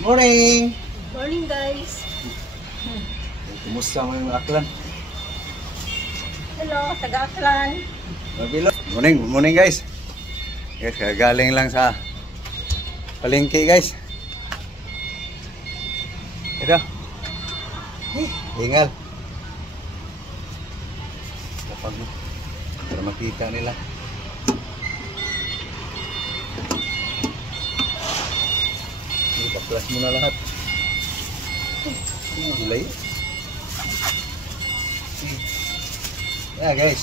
Morning! Morning guys! Kumusta mo yung Aklan? Hello, taga-Aklan! Morning guys! Guys, galing lang sa palengke guys. Ito. Hingal. Lapag mo. Para makita nila. Baklas mo na lahat. Gulay. Yeah guys.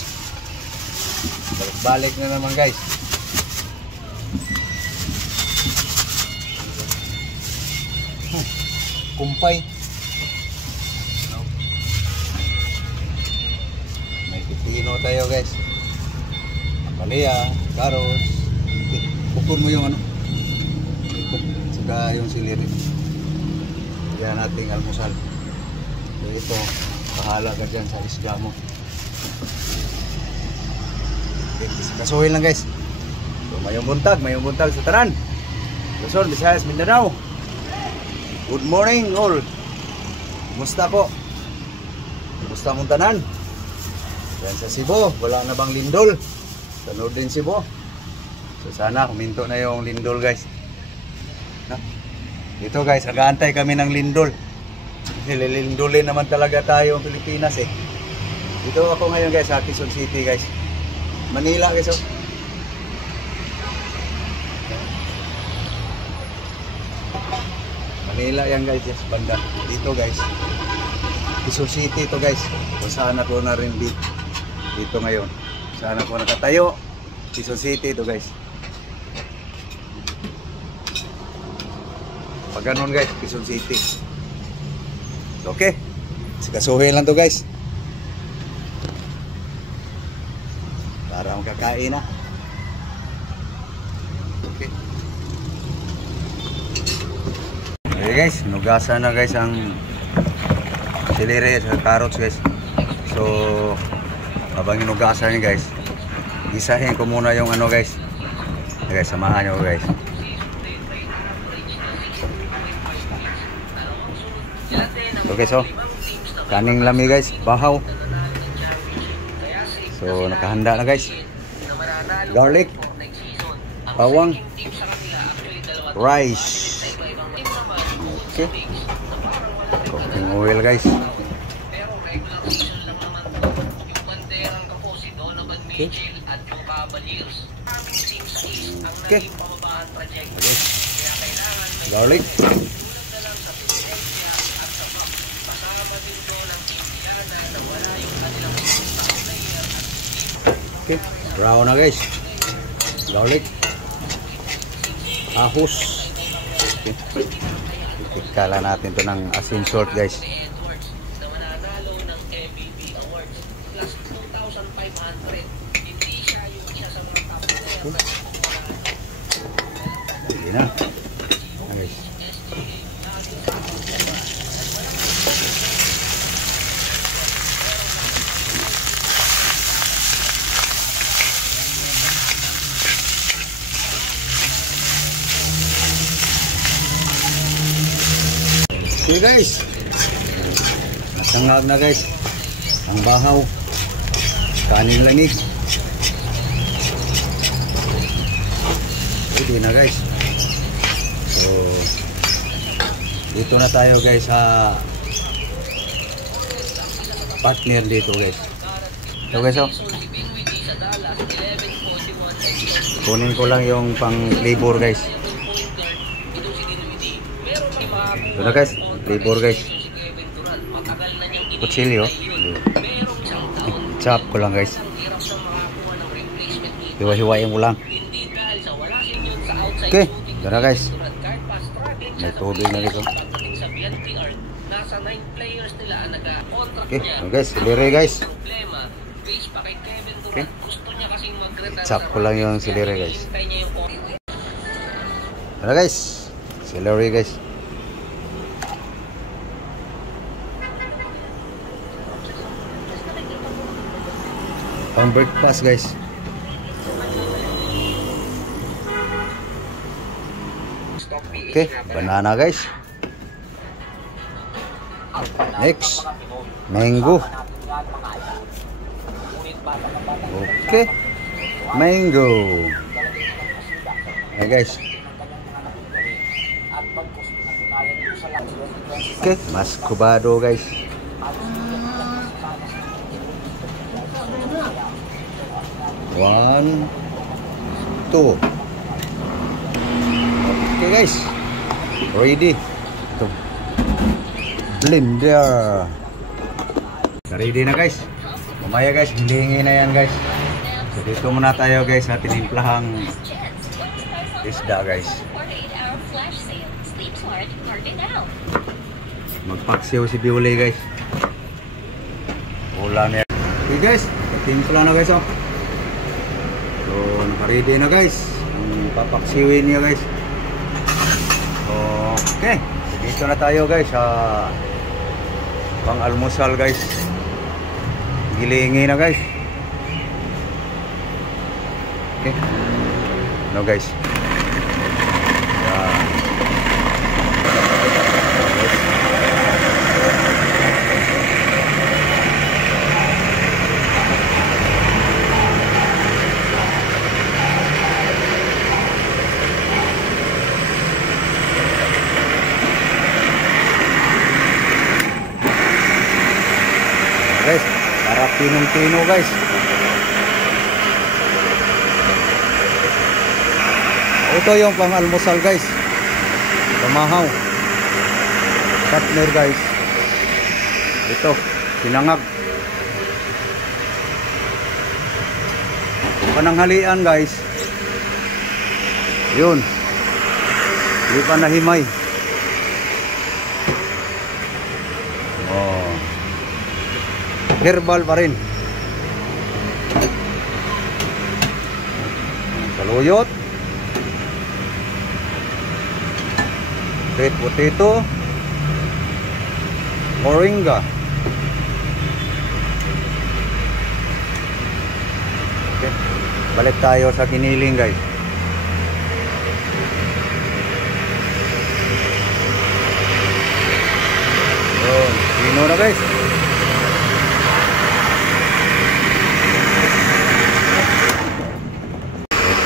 Balik na naman guys. Kumpay. May pipino tayo guys. Ampalaya, carrots. Bukod mo yung ano. Saka yung siliri. Kaya nating almusal. So ito, bahala ka dyan sa isda mo. Kasuhin lang guys. So mayong buntag sa tanan. Luzon, Visayas, Mindanao. Good morning all. Kumusta po? Kumusta mong tanan? Yan sa Cebu, wala na bang lindol? Sa Northern Cebu. So sana kuminto na yung lindol guys. No? Dito guys, nag-aantay kami ng lindol. Lilindulin naman talaga tayo ang Pilipinas eh. Dito ako ngayon guys sa Quezon City guys. Manila guys oh. Manila yan guys, yes, banda. Dito guys. Quezon City ito guys. So sana ko na rin dito ngayon. Sana ko nakatayo. Quezon City ito guys. Pag ganun guys, Quezon City. Okay. Sikasuhin lang to guys. Para makakain na. Okay. Okay guys, nugasan na guys ang siliri at carrots guys. So, habang inugasan niya guys, isahin ko muna yung ano guys. Okay, samahan nyo guys. Okay, so kaning lami guys, bahaw. So nakahanda na guys. Garlic, bawang, rice. Okay. Cooking oil guys. Okay. Okay. Garlic. Okay, brown na guys. Garlic. Ahos. Okay. Ikala natin to ng asin salt guys. Hindi na. Guys. Okay guys, nasangag na guys ang bahaw, kaning langig. Pwede na guys. So dito na tayo guys sa partner dito guys. So guys, oh, kunin ko lang yung pang flavor guys. Ito na guys, flavor guys. Kutsilyo. Chop ko lang guys. Hiwa-hiwain ko lang. Okay, ito na guys. May tubig na dito. Okay, ito guys, siliri guys. Okay. Chop ko lang yung siliri guys. Ito na guys, siliri guys. Pang breakfast guys. Okay, banana guys. Next, mango. Okay, mango. Ayan guys. Okay, mascobado guys. One, two. Okay guys, ready. Ito. Blender. Ready na guys. Mamaya guys, hilingin na yan guys. So dito muna tayo guys sa tinimplahang isda guys. Magpaksiw si Biolay guys. Ulam yan. Okay guys, timpla na guys oh. So naka-ready na guys. Ang papaksiwin niya guys. Okay, dito na tayo guys sa pang-almusal guys. Gilingi na guys. Okay. No guys. Guys, para pinong-pino guys. Ito yung pang-almusal guys. Pamahaw. Partner guys. Ito, sinangag. Pananghalian guys. Yun. Hindi pa nahimay. Oh. Herbal pa rin. Saluyot. Sweet potato. Moringa. Okay. Balik tayo sa giniling guys. Yun. Pino na guys.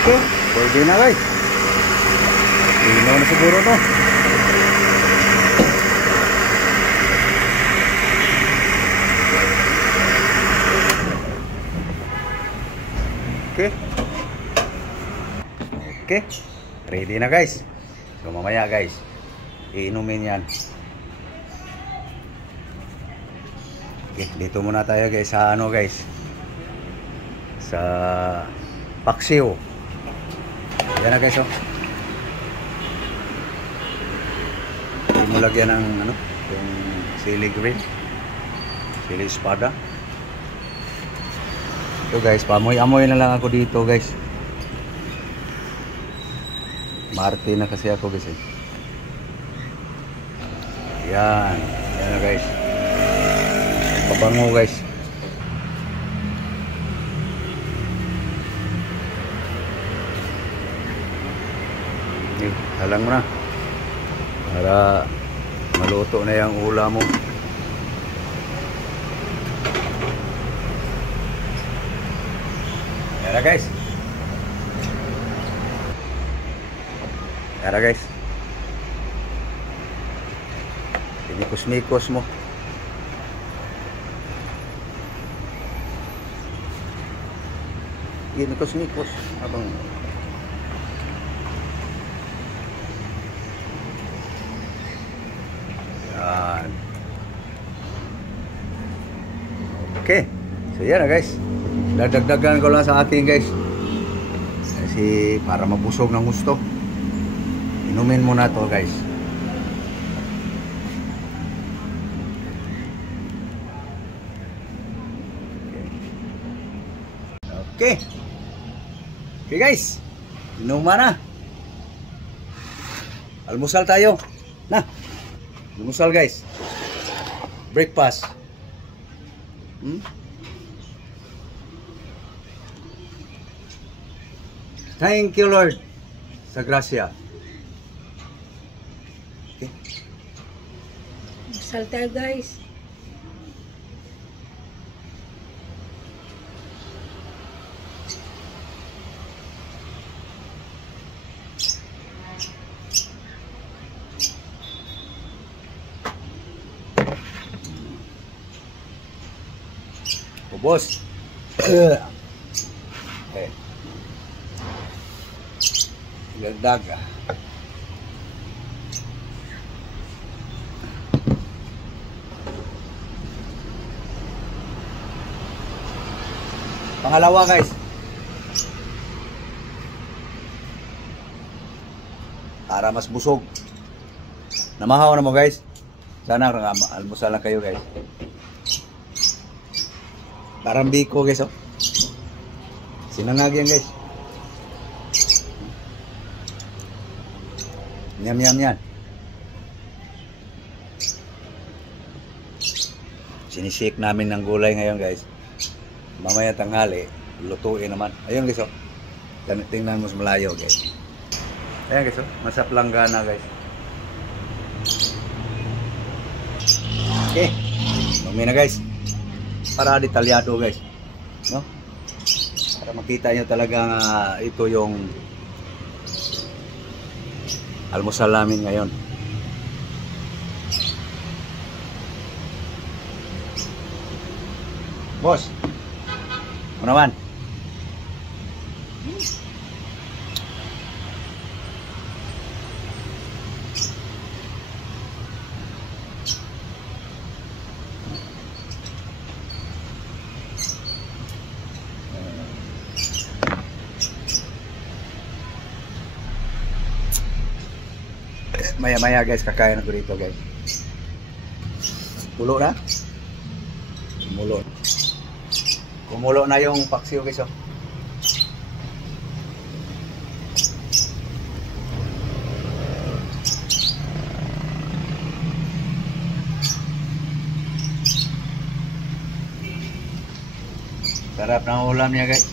Okay, pwede na guys. Pino na siguro to. Okay. Okay, ready na guys. So mamaya guys, iinumin yan. Okay, dito muna tayo guys sa ano guys, sa paksiw. Yan na guys oh. Hindi mo lagyan ng ano, yung sili green, sili espada. Ito guys, pamoy-amoy na lang ako dito guys. Marte na kasi ako guys eh. Yan, yan na guys. Pabango guys. Halang mo na para maluto na yung ulam mo. Yan na guys. Yan na guys. Pinikos-mikos mo. Pinikos-mikos habang yan. Okay. So yan na guys. Dadagdagan ko lang sa akin guys. Kasi para mabusog ng gusto. Inumin muna to guys. Okay. Okay guys. Inuman na. Almusal tayo. Na. Almusal guys. Breakfast. Thank you Lord sa grasya. Okay. Almusal tayo guys. Boss. Gagdag. Pangalawa guys. Para mas busog. Namahaw na mo guys. Sana almusal lang kayo guys. Parang biko guys, oh. Sinangag yan guys. Yum yan. Sinishake namin ng gulay ngayon guys. Mamaya tanghali, lutuin naman. Ayun guys, oh. Tingnan mo sa malayo guys. Ayan guys, oh. Masap langgana guys. Okay. Mamaya na guys. Para detalyado guys, no? Para makita nyo talaga ito yung almusal namin ngayon. Boss, ano naman? Maya guys, kakain ako dito guys. Kulo na? Kumulo na yung paksiw guys, oh. Sarap ng ulam niya guys.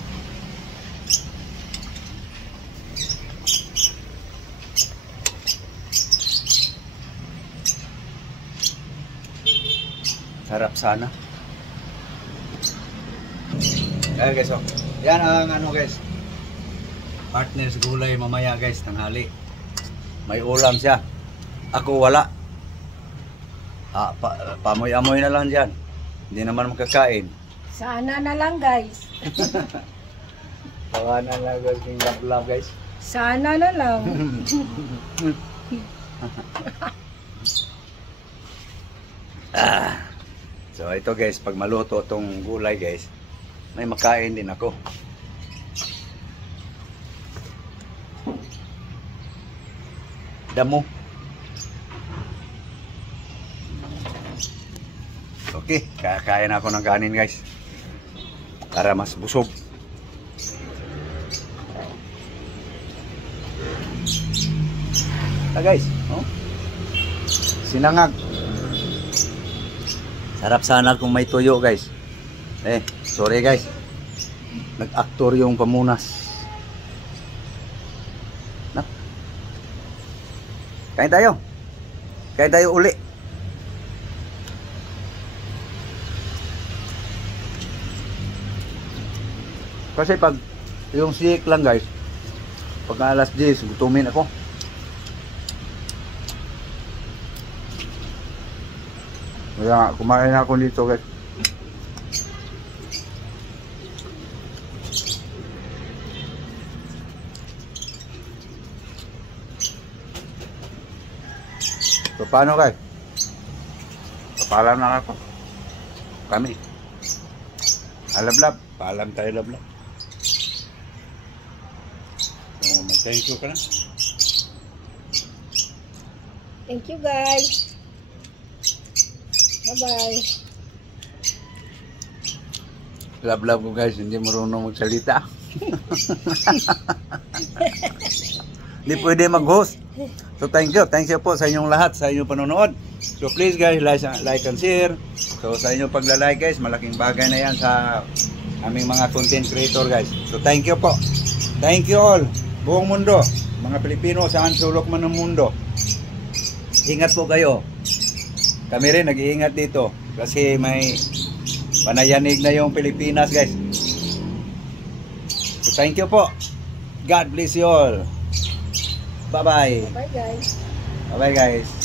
Sarap sana. Ayan guys, oh. Yan ang ano guys. Partners gulay mamaya guys, tanghali. May ulam siya. Ako wala. Pamoy-amoy na lang dyan. Hindi naman makakain. Sana na lang guys. Tawanan lang guys, king love guys. Sana na lang. So ito guys, pag maluto itong gulay guys, may makain din ako. Damo. Okay, kakain ako ng kanin guys. Para mas busog. Guys, oh. Sinangag. Sarap sana kung may tuyo guys. Sorry guys. Nag-actor yung pamunas. Na? Kain tayo. Kain tayo uli. Kasi pag yung sik lang guys, pag alas 10, gutumin ako. Kaya kumain ako dito guys. So paano guys? Paalam na ako. Kami. Alablab. Paalam tayo lablab. So mag-thank you ka na. Thank you guys. Bye-bye. Love ko guys, hindi marunong magsalita. Hindi pwede mag-host. So thank you po sa inyong lahat, sa inyong panonood. So please guys, like and share. So sa inyong pagla-like guys, malaking bagay na yan sa aming mga content creator guys. So thank you po. Thank you all. Buong mundo, mga Pilipino, saan sulok man ng mundo. Ingat po kayo. kami rin nag-iingat dito kasi may panayanig na yung Pilipinas, guys. So, thank you po. God bless you all. Bye-bye. Bye guys. Bye-bye, guys.